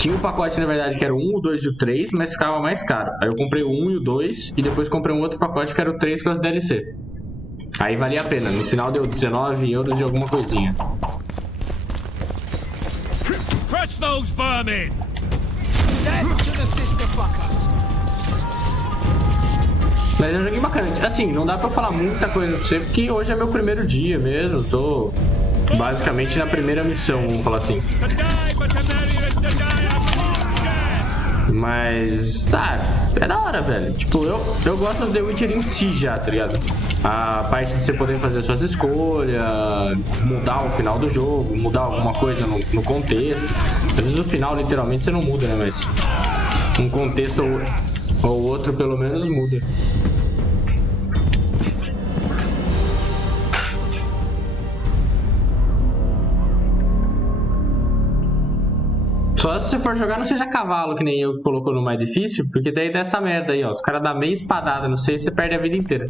Tinha um pacote, na verdade, que era o 1, o 2 e o 3, mas ficava mais caro. Aí eu comprei o 1 e o 2 e depois comprei um outro pacote que era o 3 com as DLC. Aí valia a pena. No final deu 19 euros de alguma coisinha. Crush those vermin! Mas é um joguinho bacana. Assim, não dá pra falar muita coisa pra você, porque hoje é meu primeiro dia mesmo. Tô basicamente na primeira missão, vamos falar assim. Mas, tá, é da hora, velho. Tipo, eu gosto do The Witcher em si já, tá ligado? A parte de você poder fazer suas escolhas, mudar o final do jogo, mudar alguma coisa no contexto. Às vezes o final, literalmente, você não muda, né? Mas um contexto ou outro, pelo menos, muda. Só se você for jogar, não seja cavalo, que nem eu que colocou no mais difícil, porque daí dá essa merda aí, ó. Os caras dão meia espadada, não sei, você perde a vida inteira.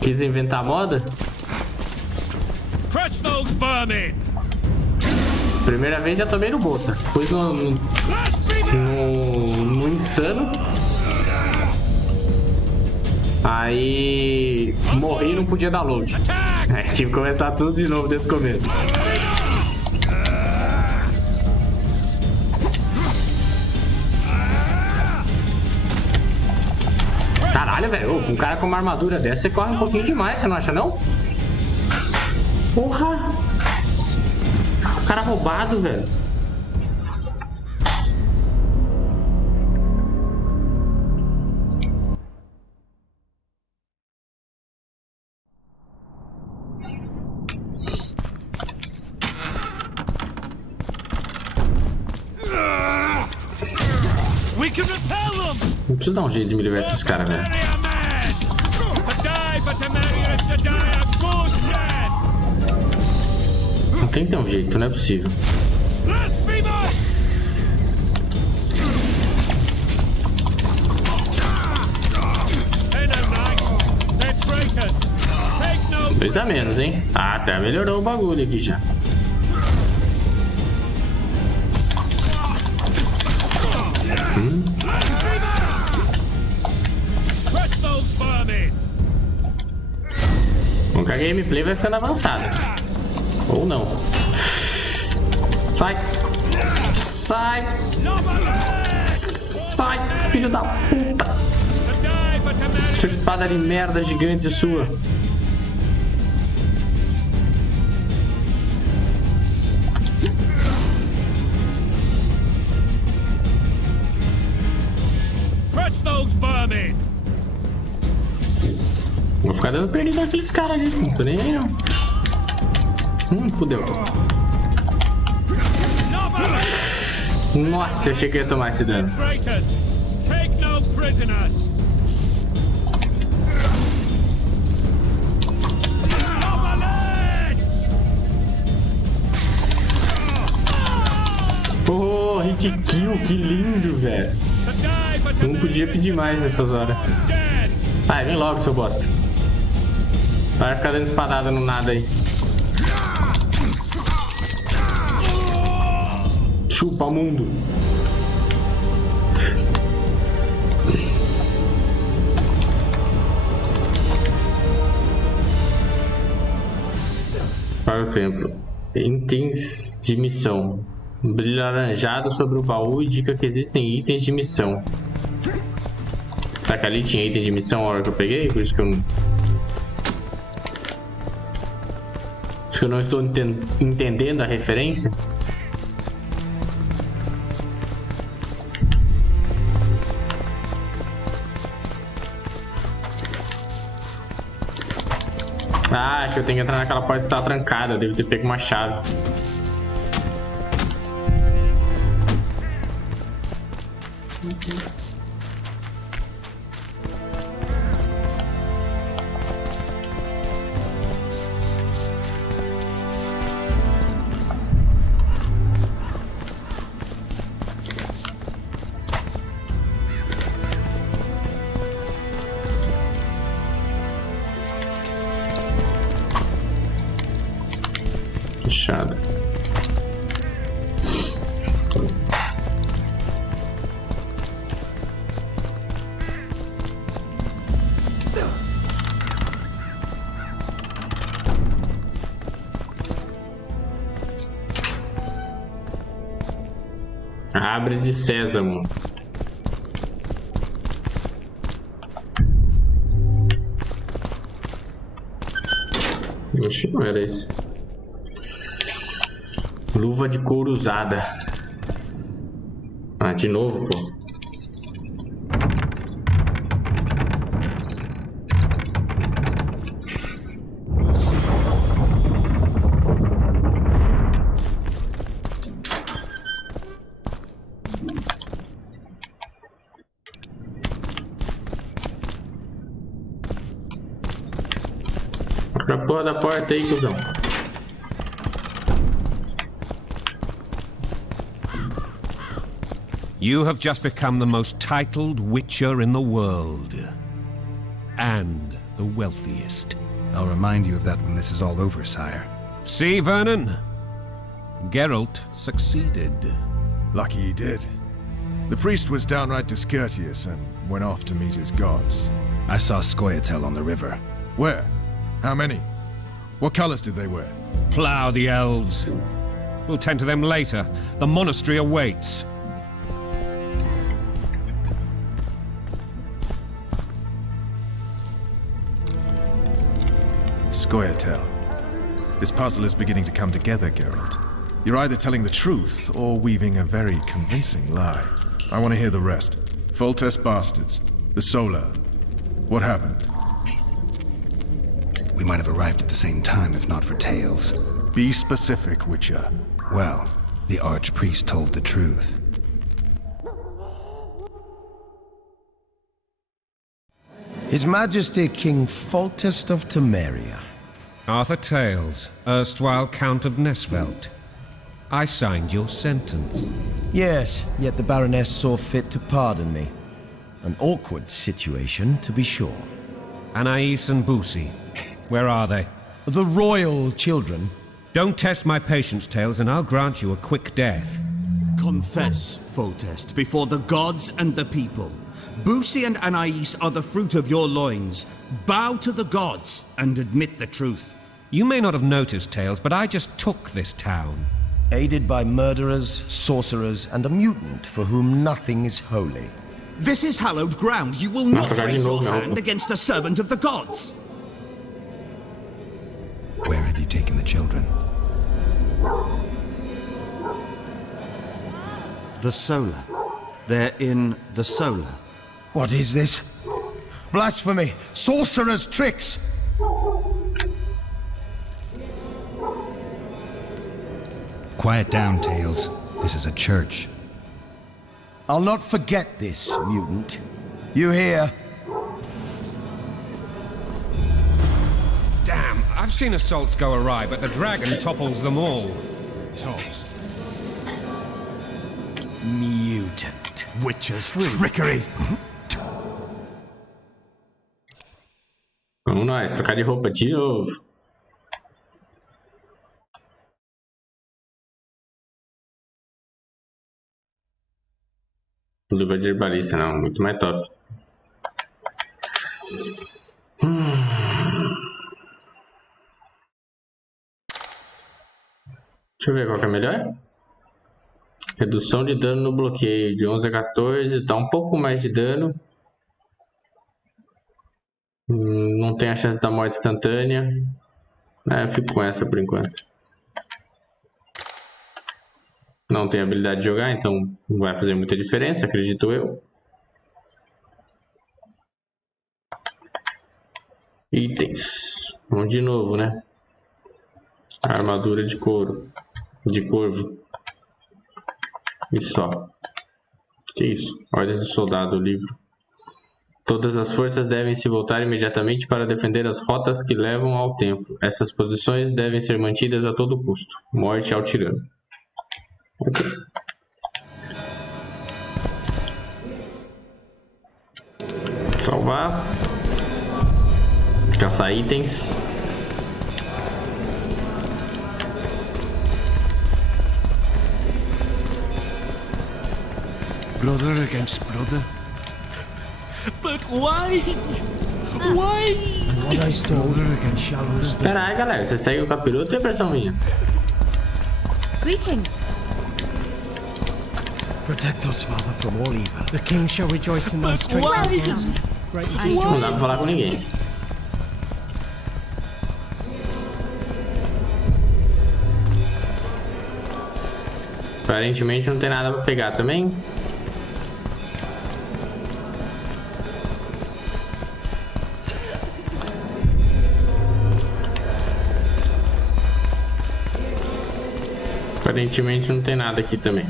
Quis inventar a moda? Crush those vermin! Primeira vez já tomei no bota. Fui no insano. Aí morri e não podia dar load. Aí tive que começar tudo de novo desde o começo. Caralho, velho. Um cara com uma armadura dessa, você corre um pouquinho demais, você não acha não? Porra! O cara roubado, velho. Não preciso dar um jeito de me livrar desses caras, velho. Não tem que ter um jeito, não é possível. Dois a menos, hein? Ah, até melhorou o bagulho aqui já. Bom que a gameplay vai ficando avançada. Ou não. Sai! Sai! Sai, filho da puta! Essa espada de merda gigante sua. Vou ficar dando perdido naqueles caras ali, não tô nem aí não. Fudeu. Nossa, eu achei que ia tomar esse dano. Oh, hit kill, que lindo, velho. Não podia pedir mais nessas horas. Vai, vem logo, seu bosta. Vai ficar dando espadada no nada aí. Chupa mundo. Para o templo. Itens de missão. Brilho laranjado sobre o baú indica que existem itens de missão. Será que ali tinha item de missão na hora que eu peguei? Por isso que eu não... Acho que eu não estou entendendo a referência. Ah, acho que eu tenho que entrar naquela porta que tá trancada. Eu devo ter pego uma chave. Fechado. Abre de sésamo. Oxe, não era isso. Luva de couro usada. Ah, de novo, pô. Pra porra da porta aí, cuzão. You have just become the most titled witcher in the world. And the wealthiest. I'll remind you of that when this is all over, sire. See, Vernon? Geralt succeeded. Lucky he did. The priest was downright discourteous and went off to meet his gods. I saw Scoia'tael on the river. Where? How many? What colors did they wear? Plough the elves. We'll tend to them later. The monastery awaits. Scoia'tael. This puzzle is beginning to come together, Geralt. You're either telling the truth or weaving a very convincing lie. I want to hear the rest. Foltest bastards. The Solar. What happened? We might have arrived at the same time if not for tales. Be specific, Witcher. Well, the archpriest told the truth. His Majesty King Foltest of Temeria. Arthur Tales, erstwhile Count of Nesvelt. I signed your sentence. Yes, yet the Baroness saw fit to pardon me. An awkward situation, to be sure. Anais and Boosie, where are they? The royal children. Don't test my patience, Tales, and I'll grant you a quick death. Confess, Foltest, before the gods and the people. Boosie and Anais are the fruit of your loins. Bow to the gods and admit the truth. You may not have noticed, Tales, but I just took this town. Aided by murderers, sorcerers, and a mutant for whom nothing is holy. This is hallowed ground. You will not raise your hand against a servant of the gods. Where have you taken the children? The Solar. They're in the Solar. What is this? Blasphemy! Sorcerer's tricks! Quiet down, Tales. This is a church. I'll not forget this, mutant. You hear? Damn, I've seen assaults go awry, but the dragon topples them all. Tops. Mutant. Witcher's trickery. Vamos nós, trocar de roupa de novo. Luva de herbalista, não, muito mais top. Deixa eu ver qual que é melhor. Redução de dano no bloqueio de 11 a 14, dá um pouco mais de dano. Não tem a chance da morte instantânea. Eu fico com essa por enquanto. Não tem habilidade de jogar, então não vai fazer muita diferença, acredito eu. Itens. Vamos de novo, né? Armadura de couro. De corvo. E só. Que isso? Ordens do soldado, o livro. Todas as forças devem se voltar imediatamente para defender as rotas que levam ao templo. Essas posições devem ser mantidas a todo custo. Morte ao tirano. Ok. Salvar. Caçar itens. brother against brother. But why? Why? And what I stole shall restore. Caralho, galera, você segue o capiroto ou é impressão minha? Greetings. Protect us, Father, from all evil. The king shall rejoice in thy strength. Great is his Não dá pra falar com ninguém. Aparentemente não tem nada pra pegar também. Aparentemente não tem nada aqui também.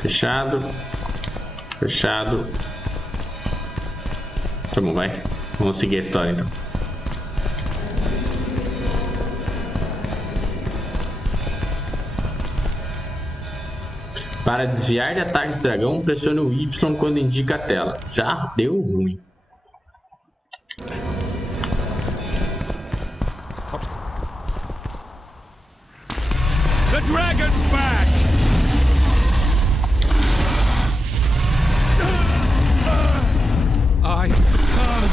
Fechado. Fechado. Tá bom, vai. Vamos seguir a história então. Para desviar de ataques de dragão, pressione o Y quando indica a tela. Já deu ruim. The dragon's back! I can't.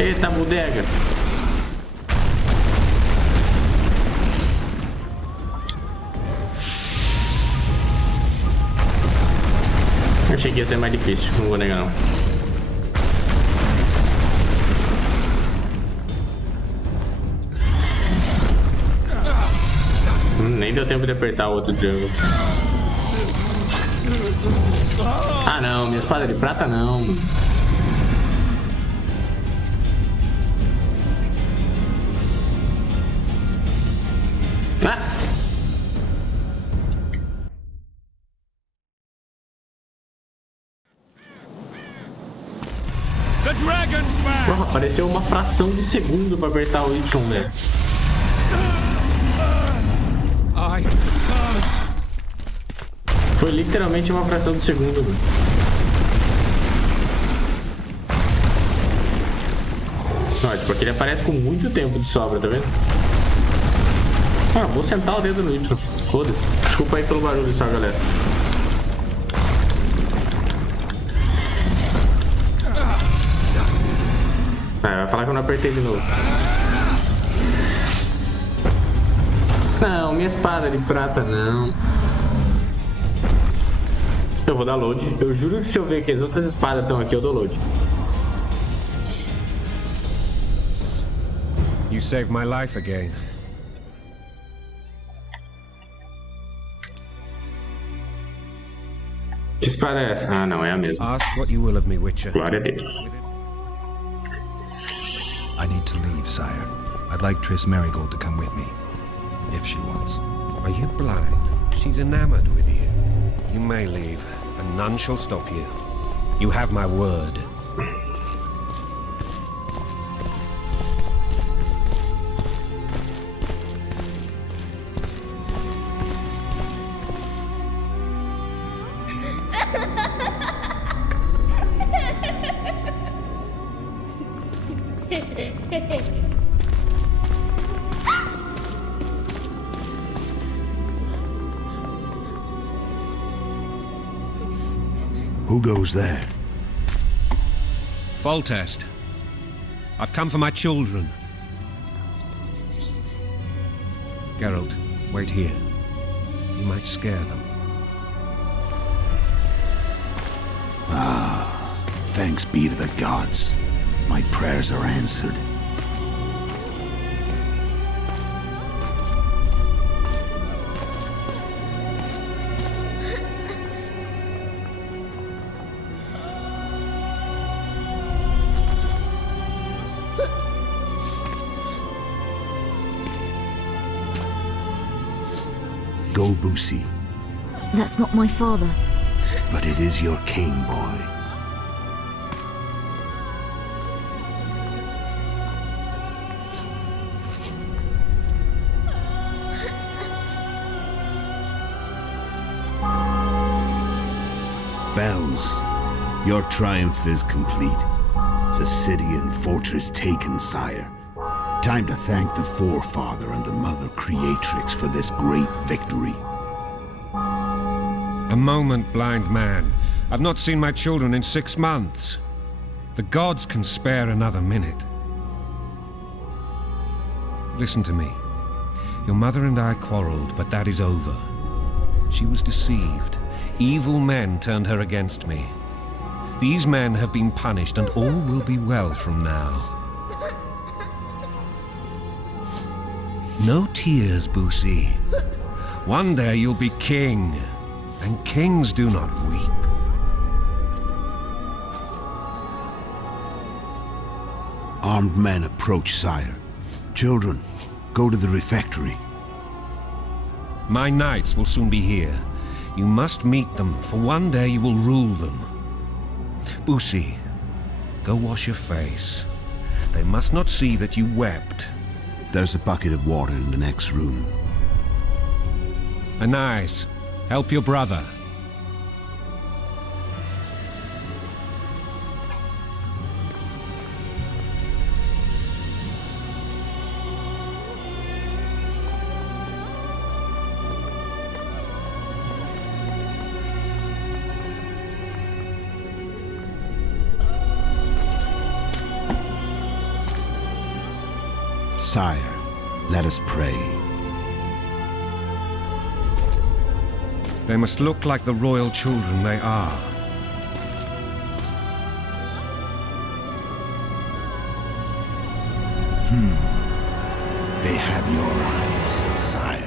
Eita, bodega. Achei que ia ser mais difícil, não vou negar não. Nem deu tempo de apertar o outro triângulo. Ah não, minha espada de prata não. Ah! The dragon's back! Porra, apareceu uma fração de segundo pra apertar o Y, velho. I can't. Foi literalmente uma fração de segundo, velho. Olha, porque ele aparece com muito tempo de sobra, tá vendo? Ah, vou sentar o dedo no Y. Foda-se. Desculpa aí pelo barulho só, galera. Ah, vai falar que eu não apertei de novo. Não, minha espada de prata não. Eu vou dar load. Eu juro que se eu ver que as outras espadas estão aqui, eu dou load. You saved my life again. Que espada é essa? Ah, não, é a mesma. Ask what you will of me, Witcher. Glória a Deus. I need to leave, sire. I'd like Triss Marigold to come with me, if she wants. Are you blind? She's enamored with you. You may leave, and none shall stop you. You have my word. Who goes there? Foltest. I've come for my children. Geralt, wait here. You might scare them. Thanks be to the gods. My prayers are answered. Go, Boosie. That's not my father. But it is your king, boy. Bells, your triumph is complete. The city and fortress taken, sire. Time to thank the Forefather and the Mother Creatrix for this great victory. A moment, blind man. I've not seen my children in 6 months. The gods can spare another minute. Listen to me. Your mother and I quarreled, but that is over. She was deceived. Evil men turned her against me. These men have been punished, and all will be well from now. No tears, Boosie. One day you'll be king, and kings do not weep. Armed men approach, sire. Children, go to the refectory. My knights will soon be here. You must meet them, for one day you will rule them. Boosie, go wash your face. They must not see that you wept. There's a bucket of water in the next room. Anais, help your brother. Sire, let us pray. They must look like the royal children they are. They have your eyes, sire.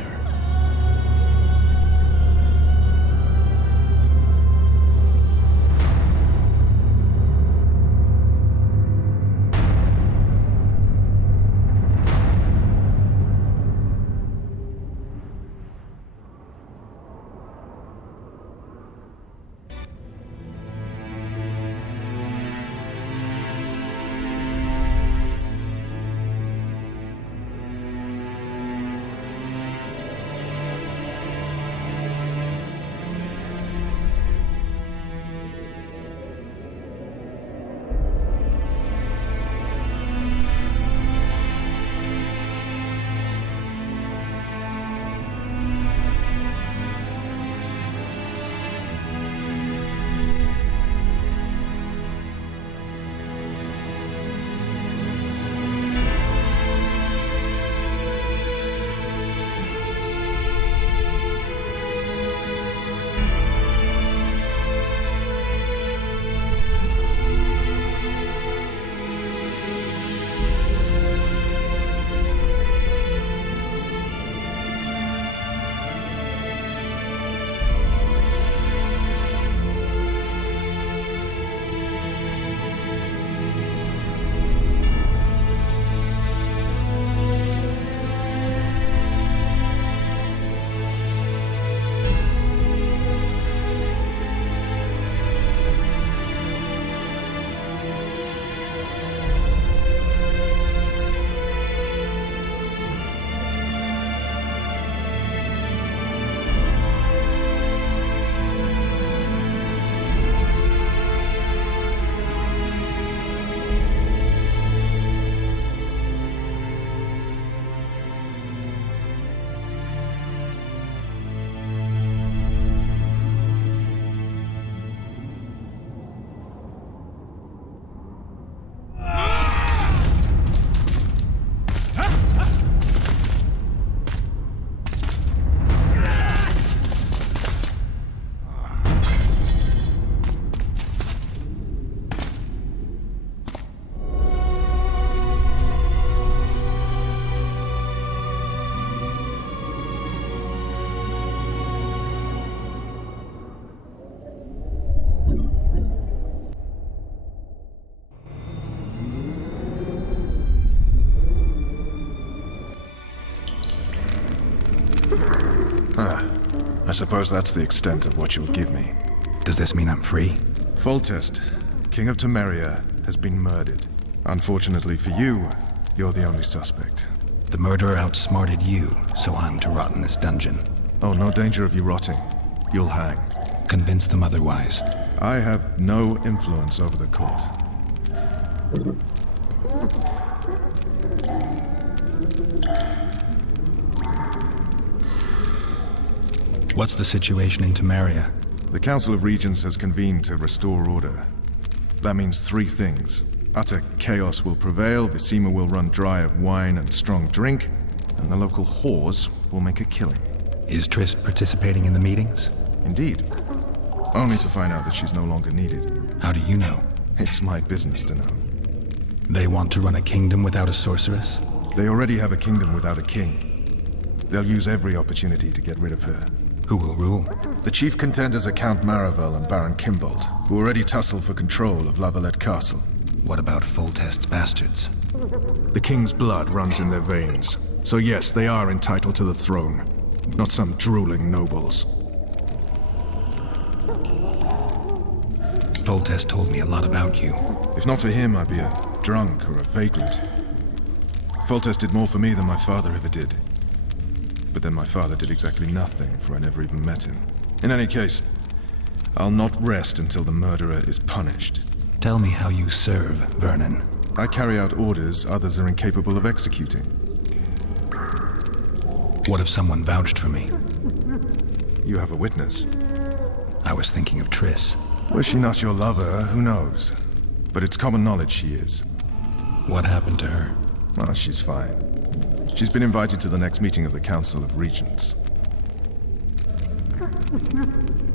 I suppose that's the extent of what you'll give me. Does this mean I'm free? Foltest, King of Temeria, has been murdered. Unfortunately for you, you're the only suspect. The murderer outsmarted you, so I'm to rot in this dungeon. Oh, no danger of you rotting. You'll hang. Convince them otherwise. I have no influence over the court. What's the situation in Temeria? The Council of Regents has convened to restore order. That means three things. Utter chaos will prevail, Visima will run dry of wine and strong drink, and the local whores will make a killing. Is Triss participating in the meetings? Indeed. Only to find out that she's no longer needed. How do you know? It's my business to know. They want to run a kingdom without a sorceress? They already have a kingdom without a king. They'll use every opportunity to get rid of her. Who will rule? The chief contenders are Count Maravel and Baron Kimbold, who already tussle for control of Lavalette Castle. What about Foltest's bastards? The king's blood runs in their veins, so yes, they are entitled to the throne. Not some drooling nobles. Foltest told me a lot about you. If not for him, I'd be a drunk or a vagrant. Foltest did more for me than my father ever did. But then my father did exactly nothing, for I never even met him. In any case, I'll not rest until the murderer is punished. Tell me how you serve, Vernon. I carry out orders others are incapable of executing. What if someone vouched for me? You have a witness. I was thinking of Triss. Was she not your lover? Who knows? But it's common knowledge she is. What happened to her? Well, she's fine. She's been invited to the next meeting of the Council of Regents.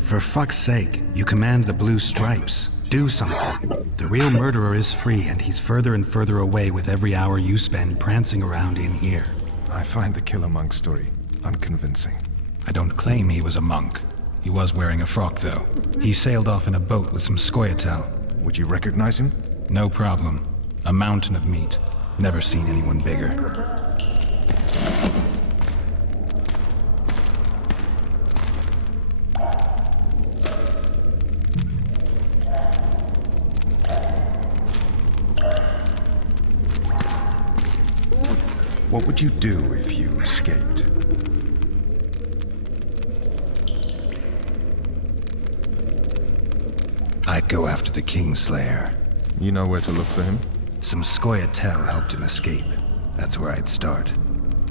For fuck's sake, you command the Blue Stripes. Do something. The real murderer is free, and he's further and further away with every hour you spend prancing around in here. I find the Killer Monk story unconvincing. I don't claim he was a monk. He was wearing a frock, though. He sailed off in a boat with some Scoia'tael. Would you recognize him? No problem. A mountain of meat. Never seen anyone bigger. What would you do if you escaped? I'd go after the Kingslayer. You know where to look for him? Some Scoia'tael helped him escape. That's where I'd start.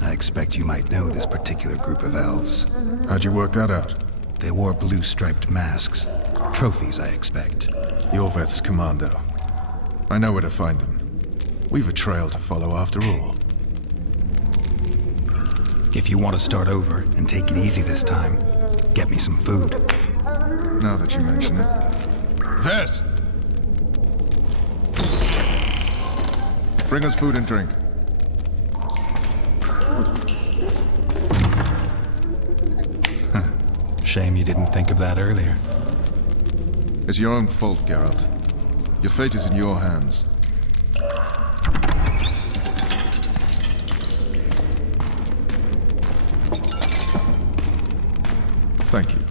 I expect you might know this particular group of elves. How'd you work that out? They wore blue-striped masks. Trophies, I expect. Yorveth's commando. I know where to find them. We've a trail to follow after all. If you want to start over and take it easy this time, get me some food. Now that you mention it. Vess! Bring us food and drink. Shame you didn't think of that earlier. It's your own fault, Geralt. Your fate is in your hands. Thank you.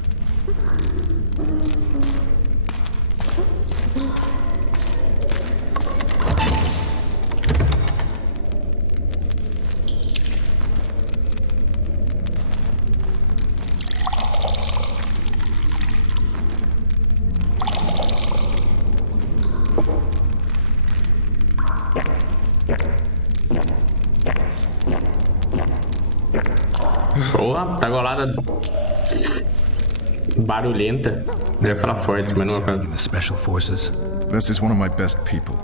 Porra, tá golada barulhenta. Eu ia falar forte, mas não é o caso. The Special Forces. Vess is one of my best people.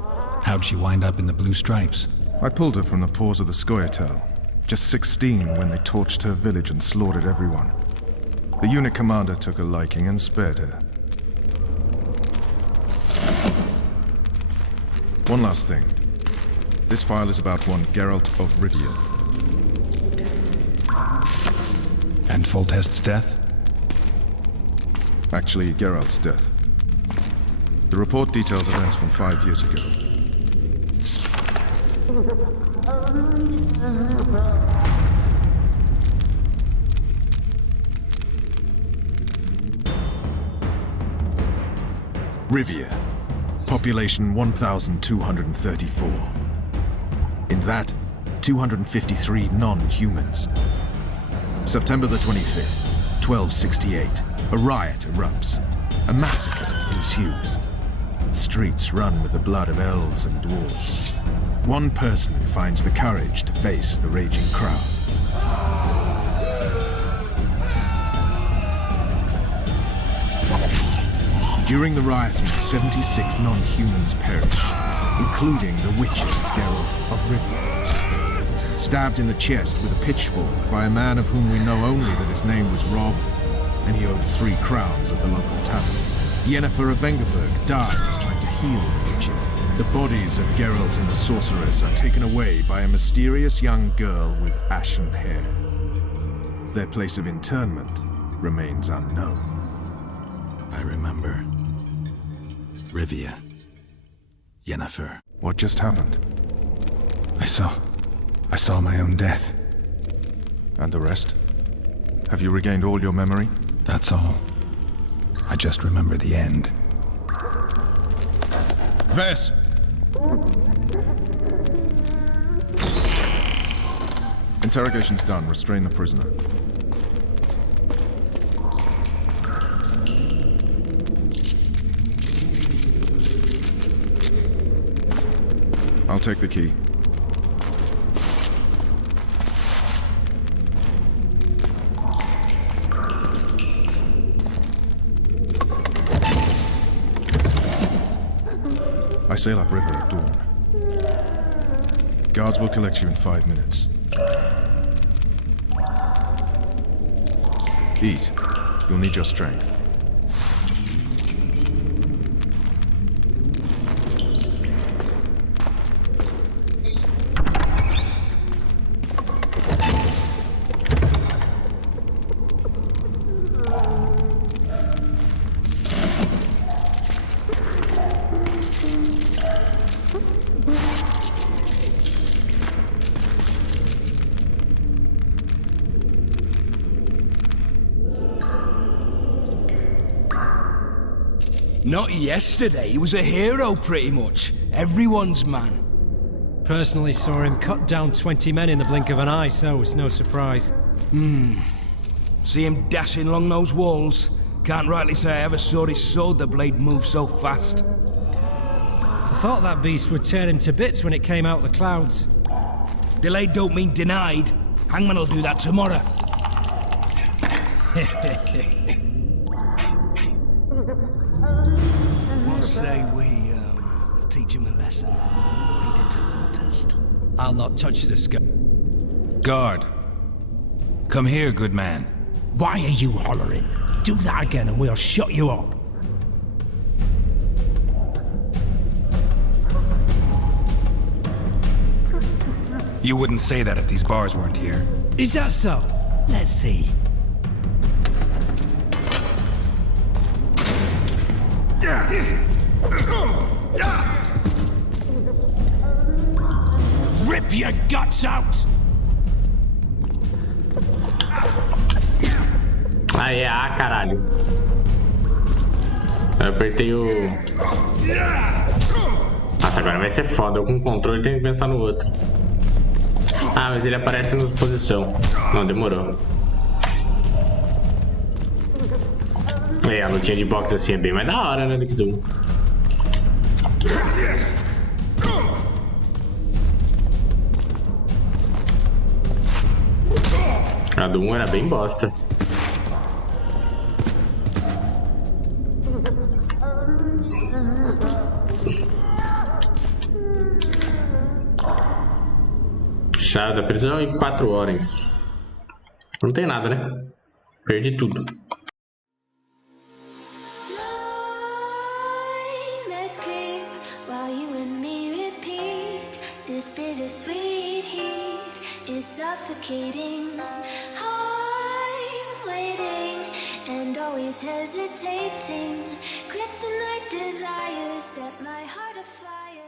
How'd she wind up in the Blue Stripes? I pulled her from the paws of the Scoia'tael. Just 16 when they torched her village and slaughtered everyone. The unit commander took a liking and spared her. One last thing. This file is about one Geralt of Rivia. And Foltest's death? Actually, Geralt's death. The report details events from 5 years ago. Rivia. Population 1,234. In that, 253 non-humans. September the 25th, 1268. A riot erupts. A massacre ensues. The streets run with the blood of elves and dwarves. One person finds the courage to face the raging crowd. During the rioting, 76 non-humans perished, including the witches Geralt of Rivia. Stabbed in the chest with a pitchfork by a man of whom we know only that his name was Rob, and he owed 3 crowns at the local tavern. Yennefer of Vengerberg dies trying to heal the witcher. The bodies of Geralt and the sorceress are taken away by a mysterious young girl with ashen hair. Their place of interment remains unknown. I remember. Rivia. Yennefer. What just happened? I saw my own death. And the rest? Have you regained all your memory? That's all. I just remember the end. Ves! Interrogation's done. Restrain the prisoner. I'll take the key. I sail upriver at dawn. Guards will collect you in 5 minutes. Eat. You'll need your strength. Not yesterday, he was a hero pretty much. Everyone's man. Personally saw him cut down 20 men in the blink of an eye, so it's no surprise. See him dashing along those walls? Can't rightly say I ever saw his sword the blade move so fast. I thought that beast would tear him to bits when it came out of the clouds. Delayed don't mean denied. Hangman will do that tomorrow. What say we teach him a lesson? What he did to Foltest. I'll not touch this guy. Guard. Come here, good man. Why are you hollering? Do that again and we'll shut you up. You wouldn't say that if these bars weren't here. Is that so? Let's see. Rip your guts out! Aí, caralho. Eu apertei o... Nossa, agora vai ser foda. Eu com o controle tenho que pensar no outro. Ah, mas ele aparece na posição. Não, demorou. A lutinha de boxe assim é bem mais da hora, né, do que do... A do 1 era bem bosta. Chave da prisão e 4 horas. Não tem nada, né? Perdi tudo. Suffocating, I'm waiting and always hesitating. Kryptonite desires set my heart afire.